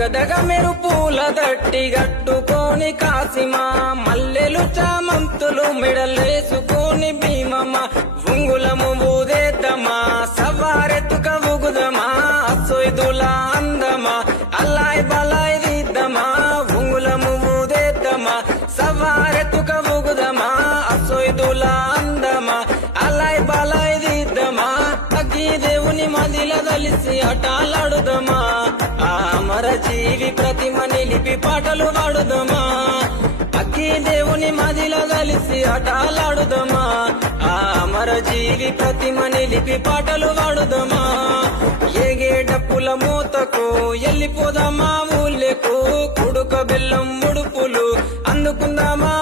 దగదగ మెరుపుల దట్టి గట్టుకొని కాసిమా మల్లెలు చామంతులు మెడలేసుకొని భీమమ్మ ఉంగులము ఊదేద్దమా సవారెత్తుక ఊగుదమా సొయ్దుల అందమా అల్లాయ్ బలాయ్ దిద్దమా ఉంగులము ఊదేద్దమా సవారెత్తుక ఊగుదమా సొయ్దుల అందమా అల్లాయ్ బలాయ్ దిద్దమా అగ్గి దేవుని మదిల కలిసి హఠాలాడుదమా అమర జీవి ప్రతిమ నిలిపి పాటలు పాడుదమా అగ్గి దేవుని మదిల కలిసి హఠాలాడుదమా అమర జీవి ప్రతిమ నిలిపి పాటలు పాడుదమా ఏగేటప్పుల మూతకు ఎల్లిపోదామా ఊళ్ళకు కుడుక బెల్లం ముడుపులు అందుకుందామా